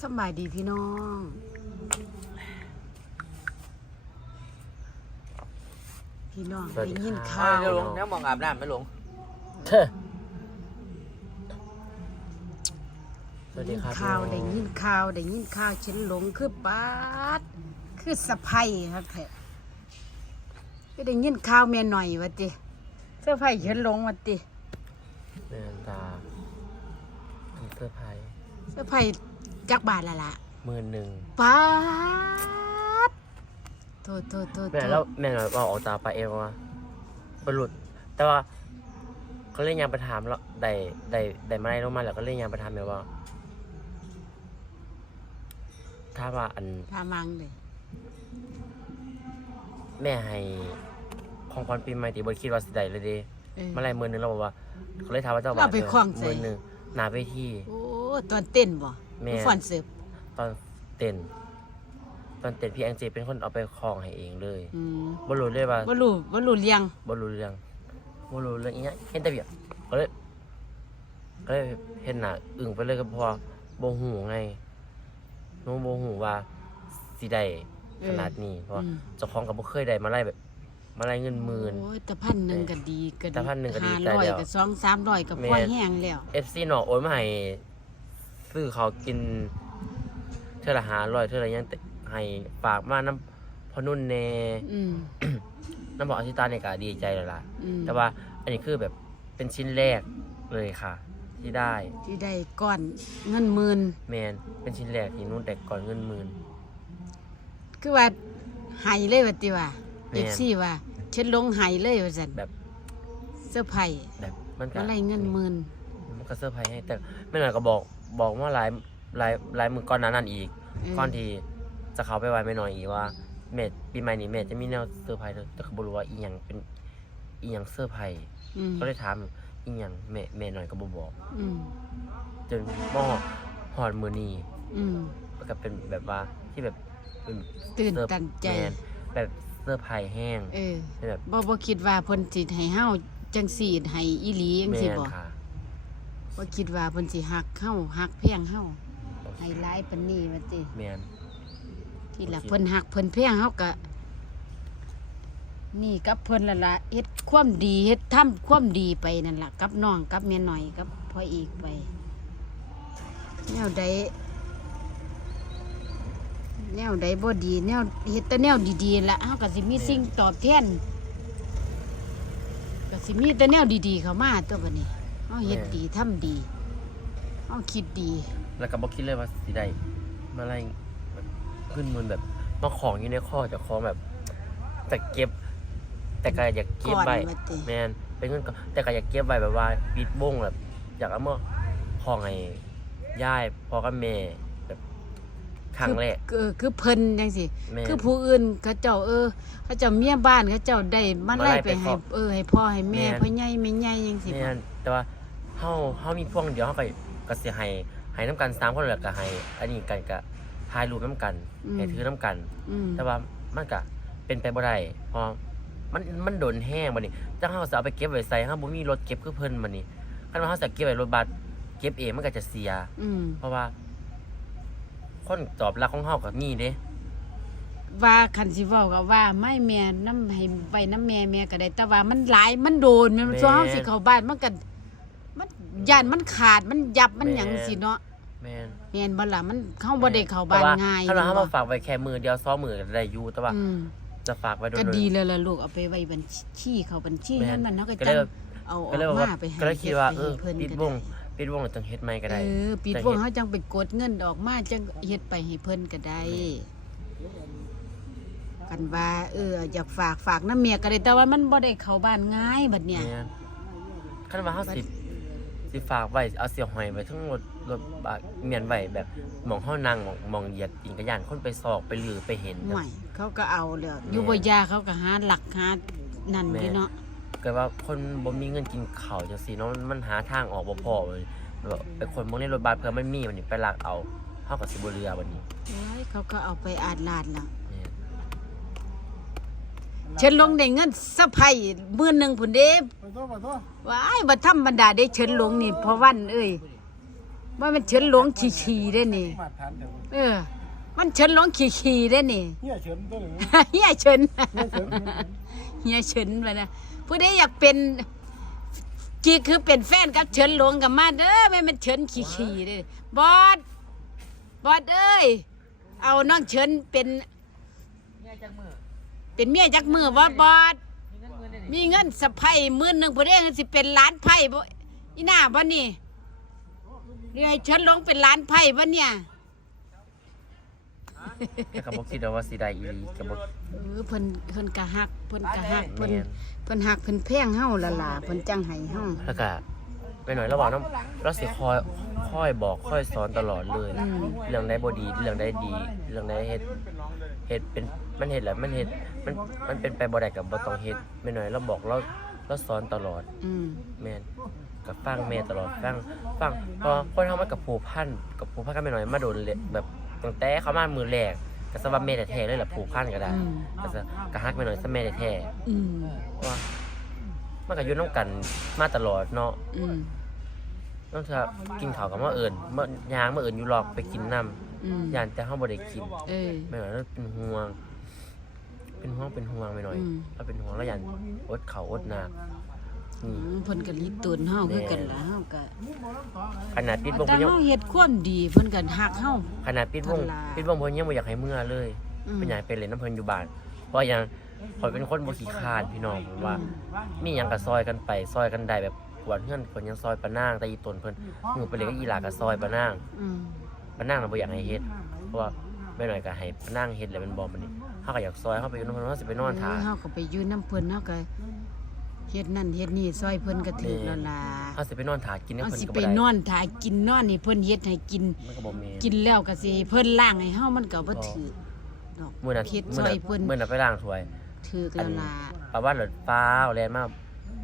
สำบายดีพี่น้อง พี่น้องสวัสได้ดียินครับข่าวเดี๋ยวลงเนี่ยมองอาบน้ำไหม่ลงเฮ้อสวัสดียินครับข่าวพี่ได้น้องยินข่าวได้ยินข่าวฉันหลงคือปาดคือสะพายครับแท้ก็ได้ยินข่าวเมียหน่อยวะติสะพายฉันหลงวะติแม่นตาเป็นเสื้อร์ไผ่สะพาย จักบาทละล่ะหมื่นหนึ่งปาดโทษโทษโทษแม่แล้วแม่เราเอาออกตาไปเองว่าบรรลุดแต่ว่าเขาเล่นยางไปถามแล้วได้ได้ได้มาได้ลงมาแล้วก็เล่นยางไปถามแม่ว่า ถ้าว่าอันพามังเลยแม่ให้ของขวัญปีใหม่ที่บ่คิดว่าสิได้เลยเด้เออมาไล่หมื่นหนึงเราบอกว่าเขาเลยถามว่าเจ้าบาทเราไปคล้องใส่หมื่นหนึงหนาเวทีโอ้ตอนเต้นบ่ แม่ ฟอนเสิร์ฟตอนเต้น ตอนเต้นพี่แองเจเป็นคนเอาไปคล้องให้เองเลยอืมบ่รู้เลยว่า บ่รู้บ่รู้เลี้ยงบ่รู้เรื่องบ่รู้เรื่องอีหยังเห็นแต่เบียก็เลยก็เลยเห็นหน้าอึ้งไปเลยก็เพอบ่ฮู้ไงหนูบ่ฮู้ว่าสิได้ขนาดนี้เพราะว่าอืม เจ้าของก็บ่เคยได้มาไล่แบบ มาไล่เงินหมื่น โอ้ยแต่พันหนึ่งก็ดีก็แต่พันหนึ่งก็ดีห้าใจร้อยแล้วก็สองสามร้อยก็แม่พอแห้งแล้ว FC น้องโอนมาให้ ซื้อเขาวกินเท่าละ500เท่าละหยังแต่ให้ฝากมาน้ำพอนุ่นแน่อืมน้ำบอกอาทิตาเนี่ยก็ดีใจแล้วล่ะ อืมแต่ว่าอันนี้คือแบบเป็นชิ้นแรกเลยค่ะ ที่ได้ ที่ได้ก้อนเงินหมื่นแมนเป็นชิ้นแรกที่นุ่นแต่ก่อนเงินหมื่น คือว่าไห้เลยว่าติว่าแม่น FC ว่าฉันลงไห้เลยว่าซั่นแบบเสื้อร์ไผ่แบบมันก็อะไรเงินหมื่นมันก็เซอร์ไพรส์ให้แต่ไม่หน่อยก็บอก บอกว่าหลายหลายหลายมือก่อนหนานั้นอีกเออก่อนที่จะเข้าไปไว้ไม่หน่อยอีกว่า เมดปีใหม่นี้เมดจะมีแนวเซอร์ไพรส์เด้อแต่เขาบอกว่าอีหยังเป็นอีหยังเซอร์ไพรส์อืมก็เลยถามอีหยังแม่แม่หน่อยก็บ่บอก อืมจนมอหอดมือนี้อืมมันก็เป็นแบบว่าที่แบบเป็นตื่นเซอร์ตันใจ แม่นแบบเซอร์ไพรส์แห้งเออเป็นแบบบ่บ่คิดว่าเพิ่นสิให้เฮาจังซี่ให้อีหลีจังแม่ซี่นบ่ค่ะ บ่คิดว่าเพิ่นสิฮักเฮาฮักแพงเฮาให้หลายปานนี้ว่าติแม่นที่ละโอเคเพิ่นหักเพิ่นเพียงเฮาก็นี่กับเพิ่นละละเฮ็ดความดีเฮ็ดทำความดีไปนั่นล่ะกับน้องกับแม่หน่อยกับพ่ออีกไปแนวใดแนวใดบ่ดี แนวเฮ็ดแต่แนวดีๆละเฮาก็สิมีสิ่งตอบแทนก็สิมีแต่แนวดีๆเข้ามาตัวบัดนี้ เฮาเฮ็ดดีทำดีเฮาคิดดีแล้วก็บอกคิดเลยว่าสิได้มาอะไรแบบขึ้นมือแบบมาของอยู่ในข้อจากของแบบจะเก็บ แต่ก็อยากเก็บไว้ก่อนว่าติแมนเป็นเงินก่อนแต่ก็อยากเก็บไว้แบบว่าปิดบ้งแบบ อยากเอามาของให้ย่ายพ่อกับแม่แบบครั้งแรกคือคือคือเพิ่นจังซี่แม่นคือผู้อื่นเขาเจ้าเออเขาเจ้าเมียบ้านเขาเจ้าได้มามาไล่ไล่ไปไปให้ครอบเออให้พ่อให้แม่แม่นพ่อใหญ่แม่ใหญ่จังซี่แม่นแต่ว่า เฮาเฮามีพวงเดียวเฮาก็ก็สิให้ให้น้ำกันสามคนแล้วก็ให้อันนี้กันก็ถ่ายรูปน้ำกันให้ถือน้ำกัน อืมแต่ว่ามันก็เป็นไปบ่ได้เพราะมันมันโดนแห้งบัดนี้จังเฮาสิเอาไปเก็บไว้ใส่เฮาบ่มีรถเก็บคือเพิ่นบัดนี้คันว่าเฮาสิเก็บไว้รถบัสเก็บเองมันก็จะเสีย อืมเพราะว่า คนตอบรับของเฮาก็มีเด้ ว่าคันสิเว้าก็ว่าไม่แม่นำให้ไว้น้ำแม่แม่ก็ได้แต่ว่ามันหลายมันโดนแม่นช่วงเฮาสิเข้าบ้านมันก็มัน ย่านมันขาดมันยับมันหยังสิเนาะแม่นแม่นบ่ล่ะมันเข้าบ่ได้เข้าบ้านง่ายถ้าเราเฮาแม่นบ่มาฝากไว้แค่มือเดียวซ้อมือก็ได้อยู่แต่ว่าอืมจะฝากไว้โดก็นๆดีแล้วล่ะลูกเอาไปไว้บัญชีเข้าบัญชีแม่นั้นนมันเนาะก็ก็จัเลยงเอาออก็เลยกบอกมาว่าไปให้ก็เลยคิดว่าฮ็เออให้พิ่นปิดก็วงได้ปิดวงแล้วจังเฮ็ดใหม่ก็ได้เออปิดจัวงฮ็เขาจังไปกดเงินออกมาจังเฮ็ดไปให้เพิ่นก็ได้กันว่าเอออยากฝากฝากน้ำเมียก็ได้แต่ว่ามันบ่ได้เข้าบ้านง่ายบัดเนี่ยแม่นคันว่าเฮาสิ สิฝากไว้เอาเสียหอยไว้ทั้งรถรถบาเมียนไว้แบบหมองเฮานั่งหม้องหมองเหยียดตีนกระยานคนไปซอกไปลือไปเห็นห่วยเขาก็เอาแล้วอยู่บ่ยาเขาก็หาหลักหานั่นอยู่เนาะเกิดว่าคนบ่มีเงินกินข้าวจังซี่เนาะมันมันหาทางออกบ่พอเลยแบบไปคนบ่ในรถบัสเพื่อมันมีมันนี่ไปลักเอาเฮาก็สิบ่เรือบัดนี้ โอ้ยเขาก็เอาไปอาดลาดแล้ว แม่นเชิญลงได้เงินสะไพมื้อหนึงพุ่นเด้ขอโทษขอโทษว้ายบ่ธรรมดาเด้เชิญลงนี่เพราะวันเอ้ยว่ามันเฉินหลวงขี่ๆได้นี่ มาทานเถอะเออ มันเฉินหลวงขี่ๆได้นี่เฮียเฉินตัวหนึ่ง เฮียเฉินเฮียเฉิน เฮียเฉินไปนะผู้ใดอยากเป็นกีคือเป็นแฟนกับเฉินหลวงกับมาเด้อไม่มันเฉินขี่ๆเด้อบอสบอสเอ้ยเอาน้องเฉินเป็นเป็นเมียจักมือว่าบอสมีเงินสะไพ่หมื่นหนึ่งผู้ใดเงินสิเป็นล้านไพ่บ่อีหน้าบ่นี่เรียกให้เฉินหลวงเป็นล้านไพ่บ่เนี่ยแต่ก็บ่คิดว่าสิได้อีหลีก็บ่เออเพิ่นเพิ่นกะฮักเพิ่นกะฮักเพิ่นแม่นเพิ่นฮักเพิ่นแพงเฮาละล่ะเพิ่นจังให้เฮาแล้วก็ไปหน่อยระหว่างน้ำเราสิคอยค่อยบอกค่อยสอนตลอดเลยอืมเรื่องได้บ่ดีเรื่องได้ดี เรื่องได้เฮ็ดเฮ็ดเป็นมันเฮ็ดแล้วมันเฮ็ด มันมันเป็นไปบ่ได้กับบ่ต้องเฮ็ดไปหน่อยเราบอกเราเราสอนตลอดอืม แม่นกับฟังแม่ตลอดฟังฟังเพอคนเฮามันกับผูกพันกับผูกพันกันไปหน่อยมาโดนเลยแบบตั้งแต่เขามามือแรกก็สว่าแม่แท้ๆเลยล่ะผูกพันก็ได้อืม ก็จะก็ฮักไปหน่อยซะแม่แท้อืมๆเพราะว่ามันก็อยู่นํกันมาตลอดเนาะ อืมนอกจากกินข้าวกับมาเอิญมายางมาเอิญอยู่หรอกไปกินน้อืมำยานแต่ห้องบ่ได้กินเออไม่หน่อยแล้วเป็นห่วง เป็นห่วงเป็นห่วงไปหน่อยอืมแล้วเป็นห่วงแล้วยันอดเขาวอดน้ำอืนี่มเพิ่นก็ลิตูนเฮาคือกันล่ะเฮาก็ขนาดปิดวงแต่เพิ่นยังเฮาเฮ็ดความดีเพิ่นก็ฮักเฮา ขนาดปิดวงทันลาปิดวงเพิ่นยังบ่อยากให้เมื่อเลยอืม เป็นอยากเป็นเล่นน้ำเพิ่นอยู่บ้านเพราะอย่างขอยเป็นคนบ่ขี้คร้านพี่น้องผมว่า มีหยังก็ซอยกันไปซอยกันได้แบบกวาดเฮือนคนยังซอยปะนางแต่อีตนเพิ่นมือไปเลยก็อีหลาก็ซอยปะนาง อืม ปะนั่งเราบ่อยากให้เฮ็ด เพราะว่าไม่หน่อยก็ให้ปะนั่งเฮ็ดแล้วมันบ่มันนี่ เฮาก็อยากซอยเฮาไปอยู่นำเพิ่นเฮาสิไปนอนท่าเฮาก็ไปอยู่นํเพิ่นเฮาก็เฮ็ดนั่นเฮ็ดนี่ซอยเพิ่นก็ถึกแล้วล่ะเฮาสิไปนอนท่ากินให้เฮาเพิ่นสิก็ไปบ่ได้นอนถ่ายกินนอนนี่เพิ่นเฮ็ดให้กิน มันก็บ่แม่นกินแล้วก็สิเพิ่นล้างให้เฮามันก็บ่ถือดอกมื้อนั้นเฮ็ดมื้ซออนั้ยนเพิ่นมื้อนั้นไปล้างถ้วยถือแล้วล่ะปาว่ารถฟ้าวแล่นมา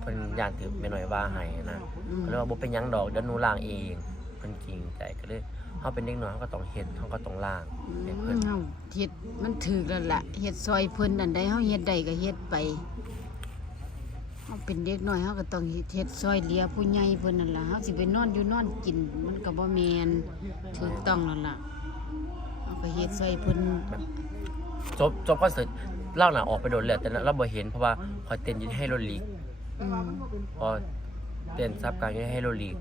เพิ่นย่านถือแม่หน่อยว่าให้นะอืมก็เลยว่าบ่เป็นหยังดอกเดี๋ยวหนูล้างเอง เพิ่นเก่งใจก็เลยเฮาเป็นเด็กน้อยเฮาก็ต้องเฮ็ดเฮาก็ต้องล้างให้เพิ่นเฮาเฮ็ดมันถือแล้วล่ะเฮ็ดซอยเพิ่นอันใดเฮาเฮ็ดได้ก็เฮ็ดไปเฮาเป็นเด็กน้อยเฮาก็ต้องเฮ็ดเฮ็ดซอยเหลียผู้ใหญ่เพิ่นนั่นล่ะเฮาสิไปนอนอยู่นอนกิน มันก็บ่แม่นถูกต้องแล้วล่ะเฮาก็เฮ็ดซอยเพิ่นจบจบคอนเสิร์ตเล่าน่ะออกไปโดนแล้วแต่เราบ่เห็นเพราะว่าคอยเต้นอยู่ให้โรลีกอืมพอเต้นซับกลางอยู่ให้โรลีก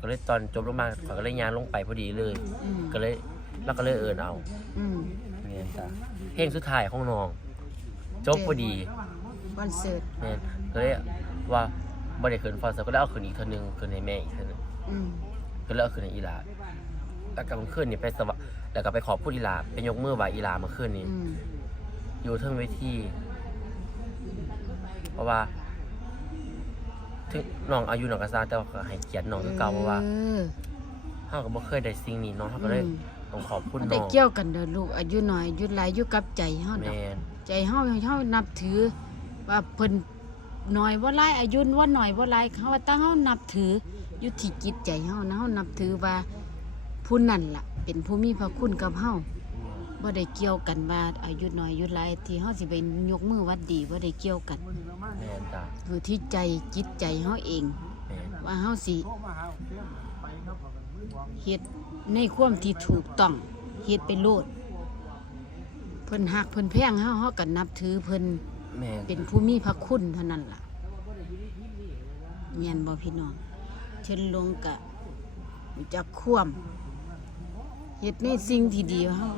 ก็เลยตอนจบลงมาขอยก็เลยยางลงไปพอดีเลย อืมก็เลยแล้วก็เลยเอินเอาอืมเนี่ยจ้ะเพลงสุดท้ายของน้อง จบพอดีคอนเสิร์ตเนี่ยก็เลยว่าบ่ได้ขึ้นฟอนเสิร์ตก็เลยเอาขึ้นอีกเทื่อนึงขึ้นให้แม่อีกเทื่อนึง อืมก็เลยเอาขึ้นให้อีหลาแล้วกลางคืนนี่ไปสวะแล้วก็ไปขอบพูดอีหลาไปยกมือไหว้อีหลาเมื่อคืนนี้ อืมอยู่เทิงเวที เพราะว่า ถึงน้องอายุน้องก็ทราบแต่ว่าก็ให้เกียรติน้องคือเก่าเพราะว่าออเฮาก็บ่เคยได้สิ่งนี้เนาะเฮาก็เลยอืมต้องขอบคุณมันน้ได้องเกี่ยวกันเด้อลูกอายุน้อยอายุหลายอยู่กับใจเฮาดอกแม่นใจเฮาเฮานับถือ ว่าเพิ่นน้อยบ่หลายอายุว่าน้อยบ่หลายเขาว่าแตั้งเฮานับถืออยู่ที่จิตใจเฮานะเฮานับถือว่าผู้นั้นล่ะ เป็นผู้มีพระคุณกับเฮา บ่ได้เกี่ยวกันว่าอายุน้อยอายุหลายที่เฮาสิไปยกมือหวัดดีบ่ได้เกี่ยวกันแม่นจ้ะอยู่ที่ใจจิตใจเฮาเอง แม่นว่าเฮาสิโทรมาหาเพื่อนไปครับผมมือวางเฮ็ดในความที่ถูกต้องเฮ็ดไปโลดเพิ่นฮักเพิ่นแพงเฮาเฮาก็นับถือเพิ่นแม่นเป็นผู้มีพระคุณเท่านั้นล่ะเมียนบ่พี่น้องเชิญลงกะจะคว่ำเฮ็ดในสิ่งที่ดีเฮา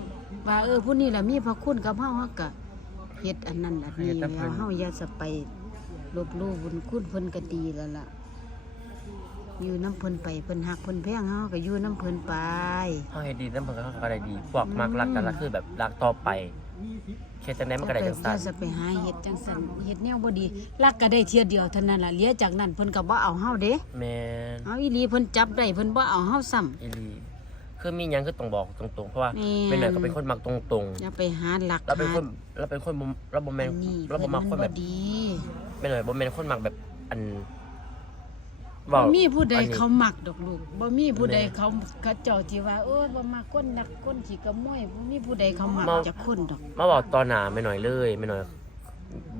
ว่าเออผู้นี้ล่ะมีพระคุณกับเฮาเฮาก็เฮ็ดอันนั้นอันนี้แล้วเฮาอย่าสะไปลบหลู่บุญคุณเพิ่นก็ดีแล้วล่ะอยู่น้ำเพิ่นไปเพิ่นหักเพิ่นแพงเฮาก็อยู่น้ำเพิ่นไปเฮาเฮ็ดดีนำเพิ่นก็เฮาก็ได้ดีพวกมักรักกันละคือแบบรักต่อไปแค่จังได๋มันก็ได้จังซั่นจะไปหาเฮ็ดจังซั่นเฮ็ดแนวบ่ดีรักก็ได้เที่ยเดียวเท่านั้นล่ะเหลือจากนั้นเพิ่นก็บ่เอาเฮาเด้แม่นเอาอีหลีเพิ่นจับได้เพิ่นบ่เอาเฮาซ้ำอีหลี คือมีหยังคือต้องบอกตรงๆ เพราะว่าแม่นแม่หน่อยก็เป็นคนมักตรงอย่าไปหาหลักๆเราเป็นหาคนเราเป็นคนบ่เราบ่แม่นอันนี้เราเพิ่บ่นมักมันคนบ่แบบดีแม่หน่อยบ่แม่นคนมักแบบอันบ่เว้ามีผู้ใดอันนี้ เขามักดอกลูกบ่มีผู้ใดแม่เขาเขาเจ้าที่ว่าเออบ่มักคนนักคนขี้ขโมยบ่มีผู้ใดเขามักมาจักคนดอก มาบอกตอนหน้าแม่หน่อยเลยแม่หน่อย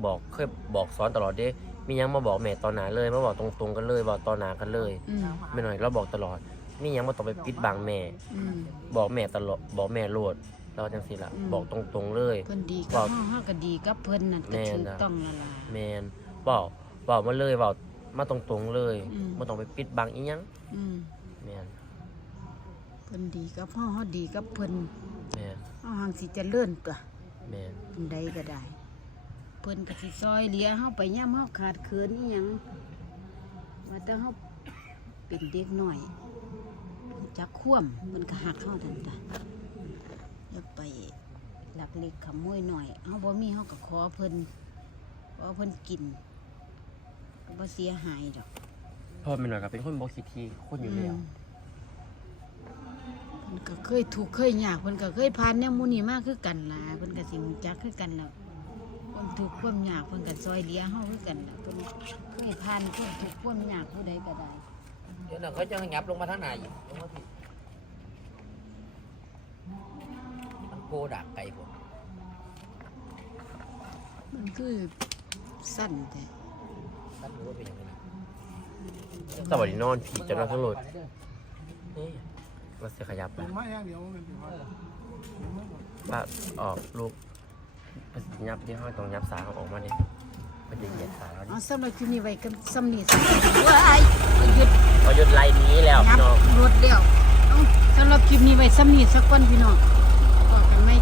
บอกเคยบอกสอนตลอดเด้มีหยังมาบอกแม่ตอนหน้าเลยมาบอกตรงๆกันเลยบอกตอนหน้ากันเลยอืมแม่หน่อยเราบอกตลอด มีหยังบ่ต้องไปปิดบังแม่ อืม บอกแม่ตลอดบอกแม่โลดเราจังซี่ล่ะอืม บอกตรงๆเลย เพิ่นดีบกัอบกเฮาเฮาก็ดีกับเพิ่นนั่นก็แม่นถูกจ้ะต้องและล่ะ แมนบอกบอกมาเลยบอกมาตรงๆเลยอืม บ่ต้องไปปิดบังอีหยังอืมแมนเพิ่นดีกับเฮาเฮาดีกับเพิ่นแมนเฮาหังสิเจริญตัวแมนอันใดก็ได้ เพิ่นก็สิซอยเหลือเฮาไปยามเฮาขาดเขินอีหยังว่าแต่เฮาเป็นเด็กน้อย จักข่วมเพิ่นก็หักเฮาทันตาอย่าไปลักเล็กขโมยหน่อยเฮาบ่มีเฮาก็ขอเพิ่นขอเพิ่นกินก็บ่เสียหายดอกพ่อแม่หน่อยก็เป็นคนบ่คิดที่คนอยู่แล้วมเพิ่นก็เคยถูกข์เคยยากเพิ่นก็เคยผ่านแนวหมู่นี้มาคือกันล่ะเพิ่นก็สิรู้จักคือกันแล้วความทุกข์ความยากเพิ่นก็ซอยเหลือเฮาคือกันล่ะเพิ่นเคยผ่านความทุกข์ความยากผู้ใดก็ได้ เดี๋ยวน่ะเขาจะยับลงมาทางไหนอีกลงมาผิดมันโกดักไก่ผมมันคือสั้นแต่ท่านรู้ว่าเป็นยังไงสวัสดีนอนผีจะนอนทั้งรถนี่เราเสียขยับเป็นะนไม้อย่างเดียวมันเป็นไม้ว่าออกลูกยับที่ห้อยตรงยับสาเขาออกมาดิมันจะเหยียดขาเราดิ เอาสำหรับคลิปนี้ไว้กันสำนีสักว้ายหยุด พอหยุดไล่นี้แล้วยัพี่น้อง รถเดียวเอาสำหรับคลิปนี้ไว้ซ้ำนีสักวันพี่น้องบอกันไม่